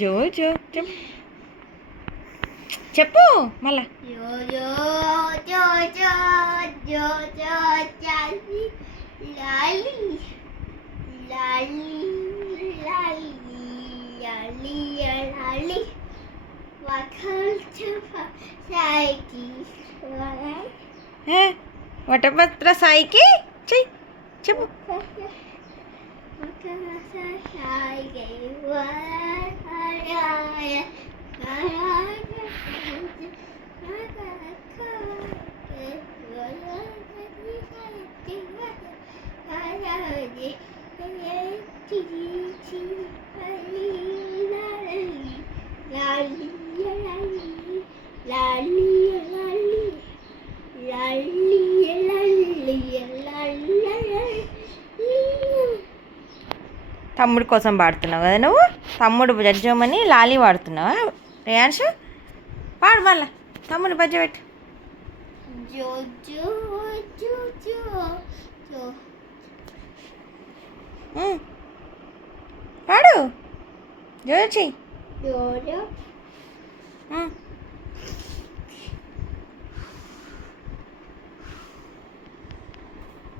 జో జో చెప్పు చెప్పు మళ్ళా జో జో జో జో జో జో చాలి లాలి లాలి లాలి లాలి లాలి సాయికి వటపత్ర సాయికి చెయ్యి చెప్పు తమ్ముడు కోసం పాడుతున్నావు కదా నువ్వు తమ్ముడు జడ్జమని లాలి పాడుతున్నావా రేయాన్షు పాడు మళ్ళా తమ్ముడు బజ్జ పెట్టు జో జో జో జో జో పాడు జో చెయ్యి జో జో